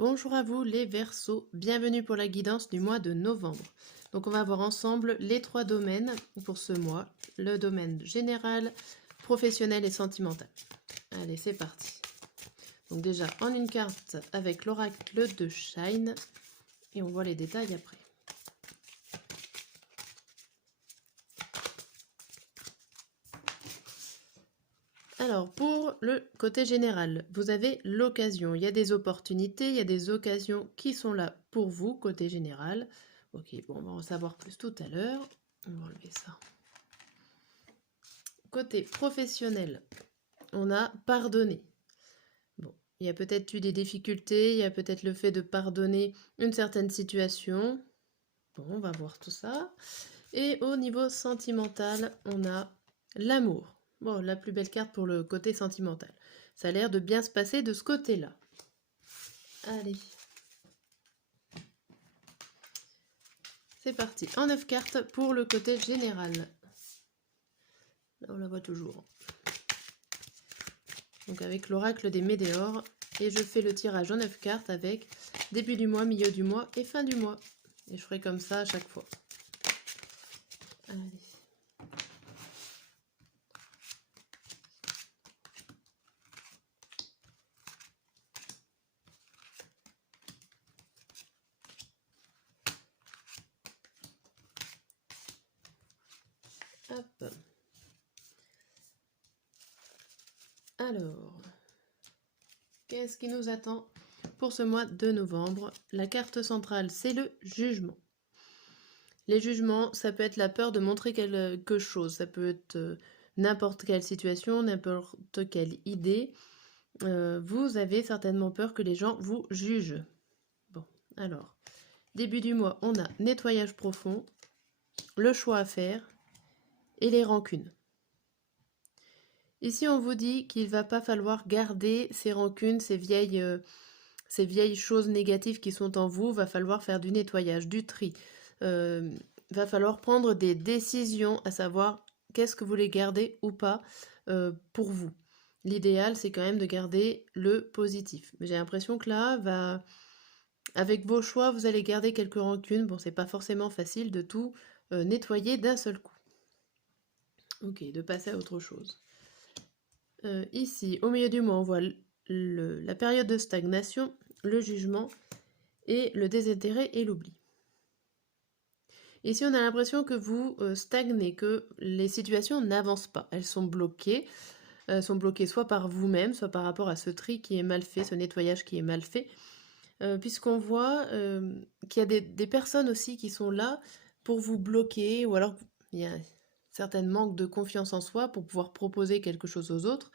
Bonjour à vous les Verseaux, bienvenue pour la guidance du mois de novembre. Donc on va voir ensemble les 3 domaines pour ce mois, le domaine général, professionnel et sentimental. Allez, c'est parti. Donc déjà en une carte avec l'oracle de Shine et on voit les détails après. Alors, pour le côté général, vous avez l'occasion. Il y a des opportunités, il y a des occasions qui sont là pour vous, côté général. Ok, bon, on va en savoir plus tout à l'heure. On va enlever ça. Côté professionnel, on a pardonné. Bon, il y a peut-être eu des difficultés, il y a peut-être le fait de pardonner une certaine situation. Bon, on va voir tout ça. Et au niveau sentimental, on a l'amour. Bon, la plus belle carte pour le côté sentimental. Ça a l'air de bien se passer de ce côté-là. Allez. C'est parti. En 9 cartes pour le côté général. Là, on la voit toujours. Donc avec l'oracle des météores. Et je fais le tirage en 9 cartes avec début du mois, milieu du mois et fin du mois. Et je ferai comme ça à chaque fois. Allez. Hop. Alors, qu'est-ce qui nous attend pour ce mois de novembre? La carte centrale, c'est le jugement. Les jugements, ça peut être la peur de montrer quelque chose. Ça peut être n'importe quelle situation, n'importe quelle idée. Vous avez certainement peur que les gens vous jugent. Bon, alors, début du mois, on a nettoyage profond, le choix à faire et les rancunes. Ici, on vous dit qu'il ne va pas falloir garder ces rancunes, ces vieilles choses négatives qui sont en vous. Va falloir faire du nettoyage, du tri. Va falloir prendre des décisions, à savoir qu'est-ce que vous voulez garder ou pas pour vous. L'idéal, c'est quand même de garder le positif. Mais j'ai l'impression que là, avec vos choix, vous allez garder quelques rancunes. Bon, c'est pas forcément facile de tout nettoyer d'un seul coup. Ok, de passer à autre chose. Ici, au milieu du mois, on voit la période de stagnation, le jugement et le désintérêt et l'oubli. Ici, on a l'impression que vous stagnez, que les situations n'avancent pas. Elles sont bloquées. Elles sont bloquées soit par vous-même, soit par rapport à ce tri qui est mal fait, ce nettoyage qui est mal fait. Puisqu'on voit qu'il y a des personnes aussi qui sont là pour vous bloquer, ou alors il y a un certain manque de confiance en soi pour pouvoir proposer quelque chose aux autres.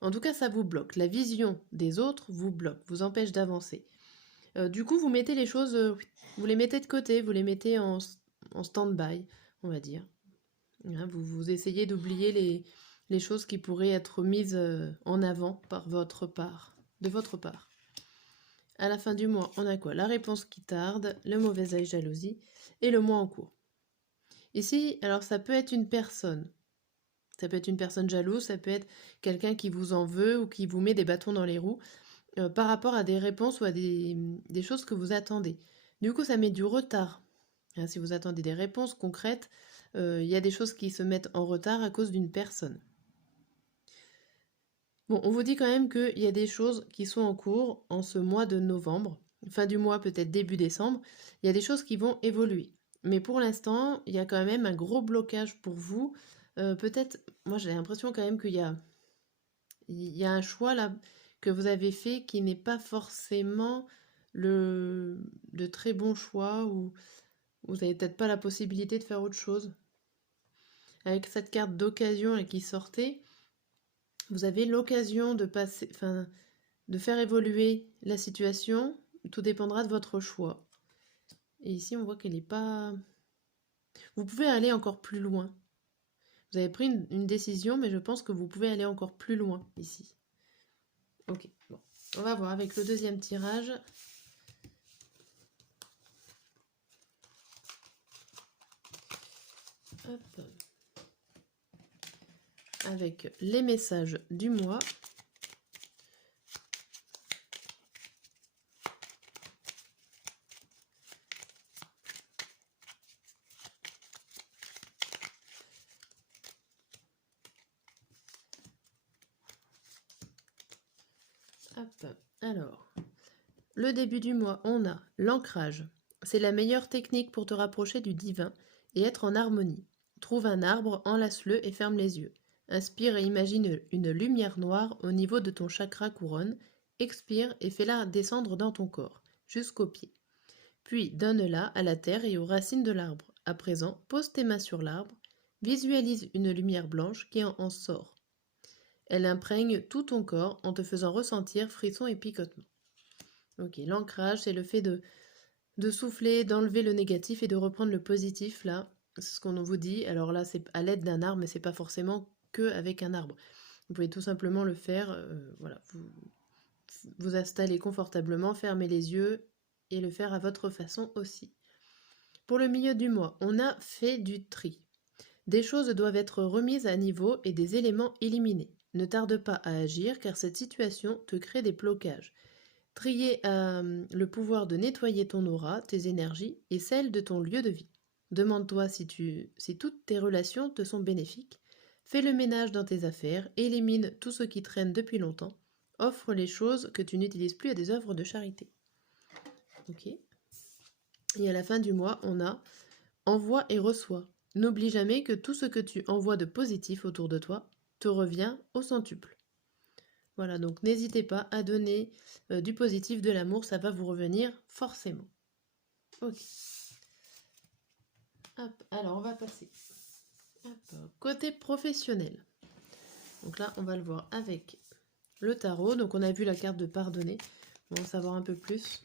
En tout cas, ça vous bloque. La vision des autres vous bloque, vous empêche d'avancer. Du coup, vous mettez les choses, vous les mettez de côté, vous les mettez en stand-by, on va dire. Hein, vous essayez d'oublier les choses qui pourraient être mises en avant par votre part, de votre part. À la fin du mois, on a quoi? La réponse qui tarde, le mauvais œil jalousie et le mois en cours. Ici, alors ça peut être une personne. Ça peut être une personne jalouse, ça peut être quelqu'un qui vous en veut ou qui vous met des bâtons dans les roues par rapport à des réponses ou à des choses que vous attendez. Du coup, ça met du retard. Hein, si vous attendez des réponses concrètes, il y a des choses qui se mettent en retard à cause d'une personne. Bon, on vous dit quand même qu'il y a des choses qui sont en cours en ce mois de novembre, fin du mois, peut-être début décembre. Il y a des choses qui vont évoluer. Mais pour l'instant, il y a quand même un gros blocage pour vous. Peut-être, moi j'ai l'impression quand même qu'il y a un choix là que vous avez fait qui n'est pas forcément de très bon choix ou vous n'avez peut-être pas la possibilité de faire autre chose. Avec cette carte d'occasion qui sortait, vous avez l'occasion de passer, enfin, de faire évoluer la situation. Tout dépendra de votre choix. Et ici, on voit qu'elle n'est pas... Vous pouvez aller encore plus loin. Vous avez pris une décision, mais je pense que vous pouvez aller encore plus loin ici. Ok, bon. On va voir avec le deuxième tirage. Hop. Avec les messages du mois. Hop. Alors, le début du mois, on a l'ancrage. C'est la meilleure technique pour te rapprocher du divin et être en harmonie. Trouve un arbre, enlace-le et ferme les yeux. Inspire et imagine une lumière noire au niveau de ton chakra couronne. Expire et fais-la descendre dans ton corps, jusqu'aux pieds. Puis donne-la à la terre et aux racines de l'arbre. À présent, pose tes mains sur l'arbre. Visualise une lumière blanche qui en sort. Elle imprègne tout ton corps en te faisant ressentir frissons et picotements. Ok, l'ancrage, c'est le fait de souffler, d'enlever le négatif et de reprendre le positif, là. C'est ce qu'on vous dit. Alors là, c'est à l'aide d'un arbre, mais c'est pas forcément que avec un arbre. Vous pouvez tout simplement le faire, voilà, vous installer confortablement, fermer les yeux et le faire à votre façon aussi. Pour le milieu du mois, on a fait du tri. Des choses doivent être remises à niveau et des éléments éliminés. Ne tarde pas à agir car cette situation te crée des blocages. Trier a le pouvoir de nettoyer ton aura, tes énergies et celles de ton lieu de vie. Demande-toi si toutes tes relations te sont bénéfiques. Fais le ménage dans tes affaires, élimine tout ce qui traîne depuis longtemps. Offre les choses que tu n'utilises plus à des œuvres de charité. Ok. Et à la fin du mois, on a envoie et reçois. N'oublie jamais que tout ce que tu envoies de positif autour de toi te revient au centuple. Voilà, donc n'hésitez pas à donner du positif, de l'amour, ça va vous revenir forcément. Ok. Hop, alors on va passer. Hop, côté professionnel. Donc là, on va le voir avec le tarot. Donc on a vu la carte de pardonner. On va en savoir un peu plus.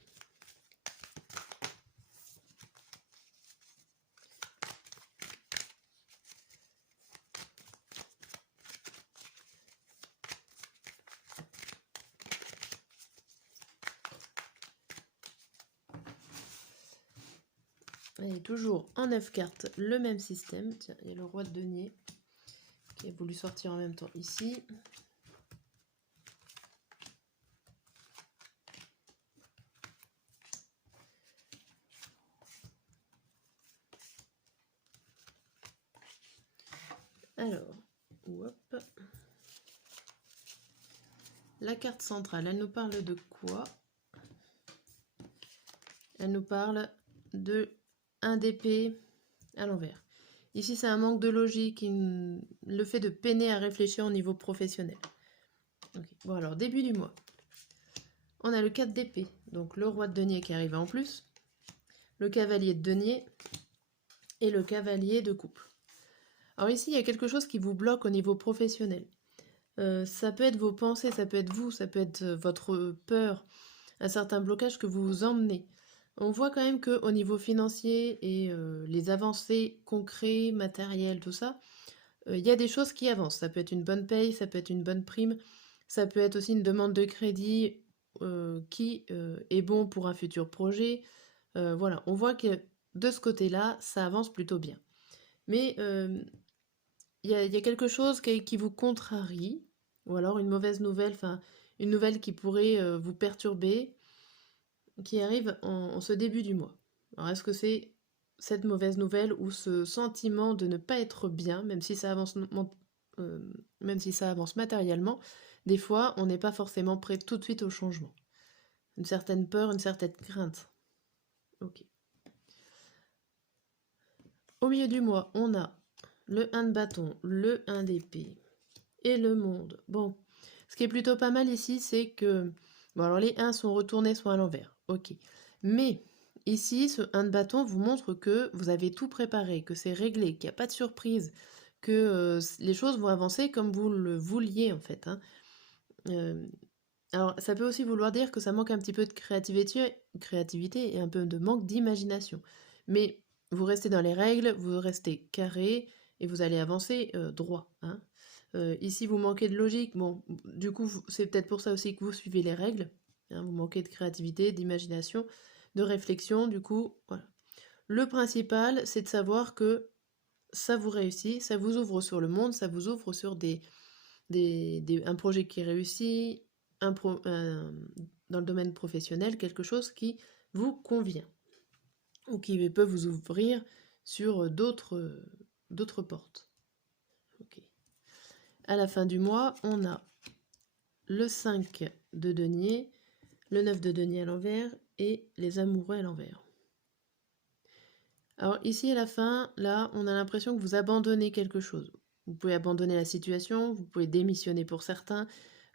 Et toujours en 9 cartes, le même système. Tiens, il y a le roi de denier qui a voulu sortir en même temps ici. Alors, hop. La carte centrale, elle nous parle de quoi? Elle nous parle de un d'épée à l'envers. Ici, c'est un manque de logique, le fait de peiner à réfléchir au niveau professionnel. Okay. Bon, alors, début du mois. On a le 4 d'épée, donc le roi de denier qui arrive en plus, le cavalier de denier et le cavalier de coupe. Alors ici, il y a quelque chose qui vous bloque au niveau professionnel. Ça peut être vos pensées, ça peut être vous, ça peut être votre peur, un certain blocage que vous vous emmenez. On voit quand même qu'au niveau financier et les avancées concrètes, matérielles, tout ça, il y a des choses qui avancent. Ça peut être une bonne paye, ça peut être une bonne prime, ça peut être aussi une demande de crédit qui est bon pour un futur projet. Voilà, on voit que de ce côté-là, ça avance plutôt bien. Mais il y a quelque chose qui vous contrarie, ou alors une mauvaise nouvelle, enfin une nouvelle qui pourrait vous perturber, qui arrive en ce début du mois. Alors est-ce que c'est cette mauvaise nouvelle ou ce sentiment de ne pas être bien, même si ça avance, même si ça avance matériellement, des fois on n'est pas forcément prêt tout de suite au changement. Une certaine peur, une certaine crainte. Ok. Au milieu du mois, on a le 1 de bâton, le 1 d'épée et le monde. Bon, ce qui est plutôt pas mal ici, c'est que... Bon, alors les 1 sont retournés, soit à l'envers. Ok. Mais ici, ce 1 de bâton vous montre que vous avez tout préparé, que c'est réglé, qu'il n'y a pas de surprise, que les choses vont avancer comme vous le vouliez en fait. Hein. Alors, ça peut aussi vouloir dire que ça manque un petit peu de créativité et un peu de manque d'imagination. Mais vous restez dans les règles, vous restez carré et vous allez avancer droit. Hein. Ici, vous manquez de logique. Bon, du coup, c'est peut-être pour ça aussi que vous suivez les règles. Hein, vous manquez de créativité, d'imagination, de réflexion. Du coup, voilà. Le principal, c'est de savoir que ça vous réussit, ça vous ouvre sur le monde, ça vous ouvre sur un projet qui réussit, dans le domaine professionnel, quelque chose qui vous convient ou qui peut vous ouvrir sur d'autres portes. Okay. À la fin du mois, on a le 5 de denier, le 9 de denier à l'envers et les amoureux à l'envers. Alors ici à la fin, là, on a l'impression que vous abandonnez quelque chose. Vous pouvez abandonner la situation, vous pouvez démissionner pour certains,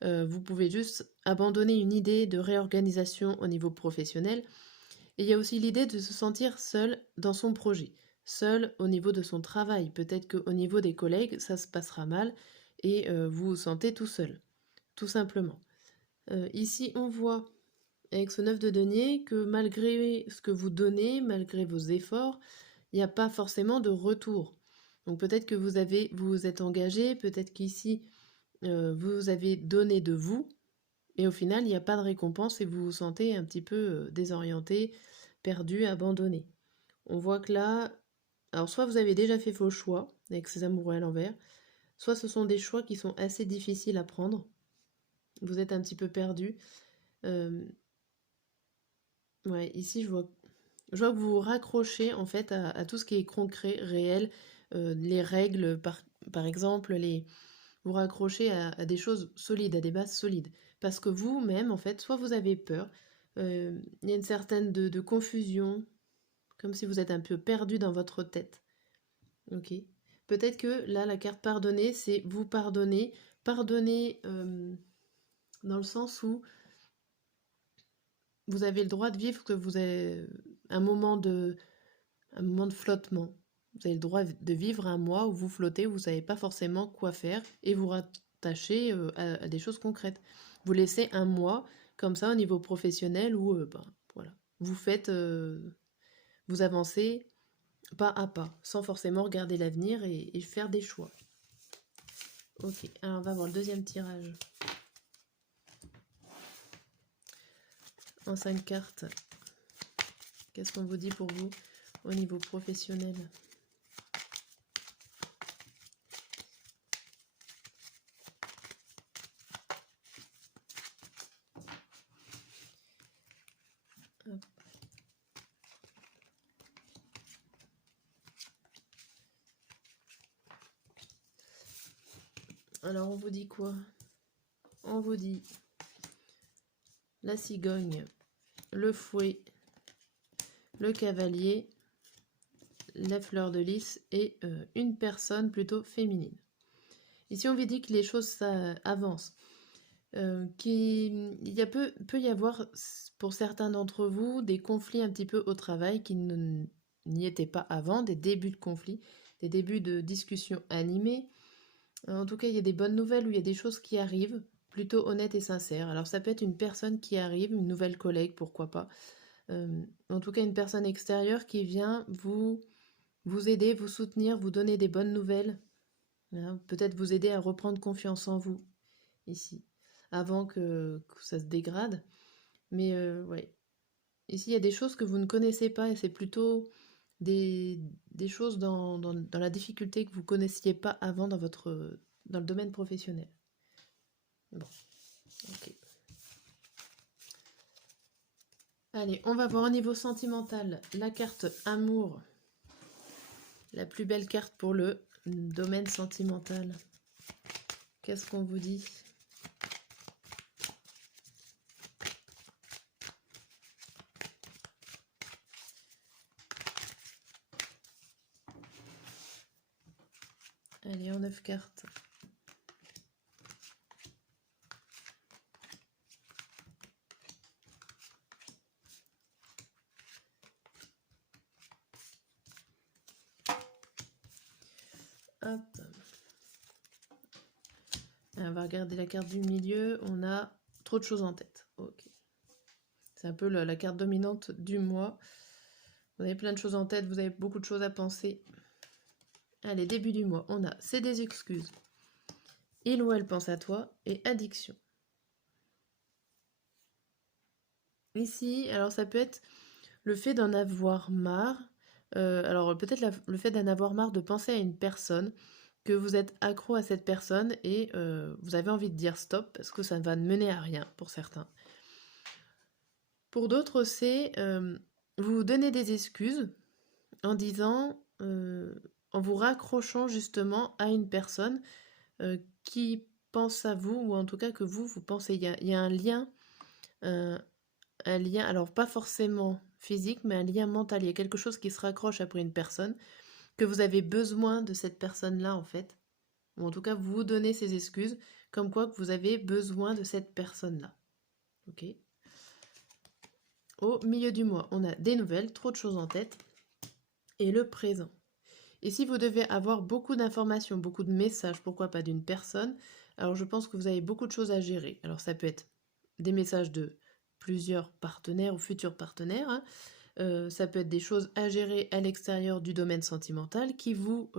vous pouvez juste abandonner une idée de réorganisation au niveau professionnel. Et il y a aussi l'idée de se sentir seul dans son projet, seul au niveau de son travail. Peut-être qu'au niveau des collègues, ça se passera mal et vous vous sentez tout seul, tout simplement. Ici, on voit avec ce 9 de denier que malgré ce que vous donnez, malgré vos efforts, il n'y a pas forcément de retour. Donc peut-être que vous vous êtes engagé, peut-être qu'ici, vous avez donné de vous, et au final, il n'y a pas de récompense et vous vous sentez un petit peu désorienté, perdu, abandonné. On voit que là, alors soit vous avez déjà fait vos choix avec ces amoureux à l'envers, soit ce sont des choix qui sont assez difficiles à prendre. Vous êtes un petit peu perdu. Ouais, ici je vois que vous vous raccrochez en fait à tout ce qui est concret, réel, les règles par exemple, vous raccrochez à des choses solides, à des bases solides. Parce que vous-même, en fait, soit vous avez peur, il y a une certaine de confusion, comme si vous êtes un peu perdu dans votre tête. Ok. Peut-être que là, la carte pardonner, c'est vous pardonner. Pardonner dans le sens où vous avez le droit de vivre que vous avez un moment de flottement. Vous avez le droit de vivre un mois où vous flottez, où vous ne savez pas forcément quoi faire et vous rattachez à des choses concrètes. Vous laissez un mois comme ça au niveau professionnel où voilà, vous faites, vous avancez pas à pas, sans forcément regarder l'avenir et faire des choix. Ok, alors on va voir le deuxième tirage. En 5 cartes, qu'est-ce qu'on vous dit pour vous au niveau professionnel ? Hop. Alors on vous dit quoi ? On vous dit la cigogne, le fouet, le cavalier, la fleur de lys et une personne plutôt féminine. Ici, on vous dit que les choses ça avance. Peut y avoir pour certains d'entre vous des conflits un petit peu au travail qui n'y étaient pas avant, des débuts de conflits, des débuts de discussions animées. En tout cas, il y a des bonnes nouvelles où il y a des choses qui arrivent, plutôt honnêtes et sincères. Alors ça peut être une personne qui arrive, une nouvelle collègue, pourquoi pas. En tout cas, une personne extérieure qui vient vous aider, vous soutenir, vous donner des bonnes nouvelles. Hein, peut-être vous aider à reprendre confiance en vous, ici, avant que ça se dégrade. Mais ouais, ici, il y a des choses que vous ne connaissez pas et c'est plutôt des choses dans la difficulté que vous ne connaissiez pas avant dans le domaine professionnel. Bon, ok. Allez, on va voir au niveau sentimental la carte amour. La plus belle carte pour le domaine sentimental. Qu'est-ce qu'on vous dit ? Allez, en 9 cartes. Hop. On va regarder la carte du milieu. On a trop de choses en tête. Ok. C'est un peu la carte dominante du mois. Vous avez plein de choses en tête, vous avez beaucoup de choses à penser. Allez, début du mois, on a c'est des excuses. Il ou elle pense à toi et addiction. Ici, alors ça peut être le fait d'en avoir marre. Alors peut-être le fait d'en avoir marre de penser à une personne, que vous êtes accro à cette personne et vous avez envie de dire stop parce que ça ne va mener à rien pour certains. Pour d'autres, c'est vous vous donnez des excuses en disant, en vous raccrochant justement à une personne qui pense à vous, ou en tout cas que vous pensez. Il y a euh, un lien, alors pas forcément physique, mais un lien mental. Il y a quelque chose qui se raccroche après une personne, que vous avez besoin de cette personne-là en fait. Ou en tout cas, vous vous donnez ces excuses, comme quoi que vous avez besoin de cette personne-là. Ok. Au milieu du mois, on a des nouvelles, trop de choses en tête, et le présent. Et si vous devez avoir beaucoup d'informations, beaucoup de messages, pourquoi pas d'une personne, alors je pense que vous avez beaucoup de choses à gérer. Alors ça peut être des messages de plusieurs partenaires ou futurs partenaires, hein. Ça peut être des choses à gérer à l'extérieur du domaine sentimental qui vous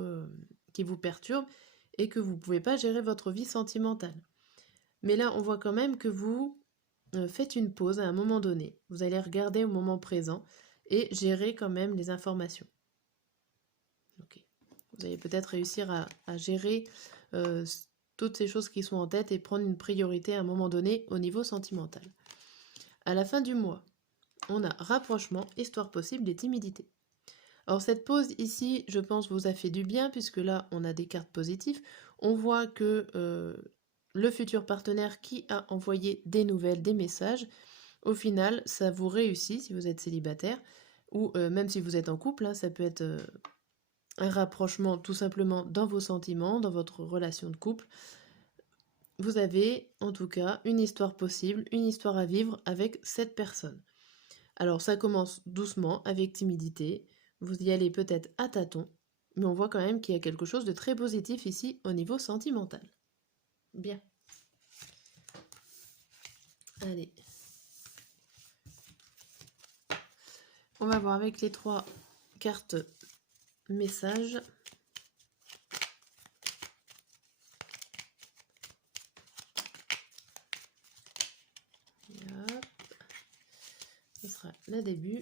perturbent et que vous ne pouvez pas gérer votre vie sentimentale. Mais là, on voit quand même que vous faites une pause à un moment donné. Vous allez regarder au moment présent et gérer quand même les informations. Ok. Vous allez peut-être réussir à gérer toutes ces choses qui sont en tête et prendre une priorité à un moment donné au niveau sentimental. À la fin du mois, on a rapprochement, histoire possible et timidité. Alors cette pause ici, je pense, vous a fait du bien puisque là, on a des cartes positives. On voit que le futur partenaire qui a envoyé des nouvelles, des messages, au final, ça vous réussit si vous êtes célibataire ou même si vous êtes en couple, hein, ça peut être un rapprochement tout simplement dans vos sentiments, dans votre relation de couple. Vous avez en tout cas une histoire possible, une histoire à vivre avec cette personne. Alors ça commence doucement, avec timidité, vous y allez peut-être à tâtons, mais on voit quand même qu'il y a quelque chose de très positif ici au niveau sentimental. Bien. Allez. On va voir avec les 3 cartes messages. Hop. Ce sera le début,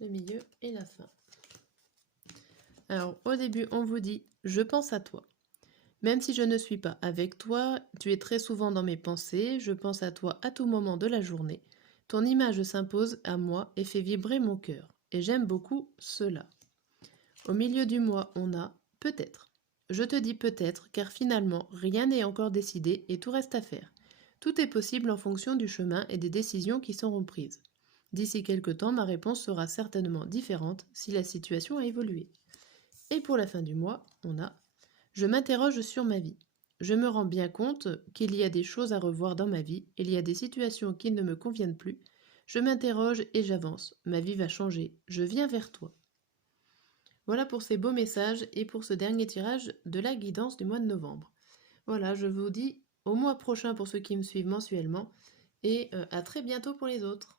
le milieu et la fin. Alors, au début, on vous dit « Je pense à toi ». Même si je ne suis pas avec toi, tu es très souvent dans mes pensées, je pense à toi à tout moment de la journée. Ton image s'impose à moi et fait vibrer mon cœur, et j'aime beaucoup cela. Au milieu du mois, on a « Peut-être ». Je te dis peut-être, car finalement, rien n'est encore décidé et tout reste à faire. Tout est possible en fonction du chemin et des décisions qui seront prises. D'ici quelque temps, ma réponse sera certainement différente si la situation a évolué. Et pour la fin du mois, on a « Je m'interroge sur ma vie. Je me rends bien compte qu'il y a des choses à revoir dans ma vie, il y a des situations qui ne me conviennent plus. Je m'interroge et j'avance. Ma vie va changer. Je viens vers toi. » Voilà pour ces beaux messages et pour ce dernier tirage de la guidance du mois de novembre. Voilà, je vous dis au mois prochain pour ceux qui me suivent mensuellement et à très bientôt pour les autres.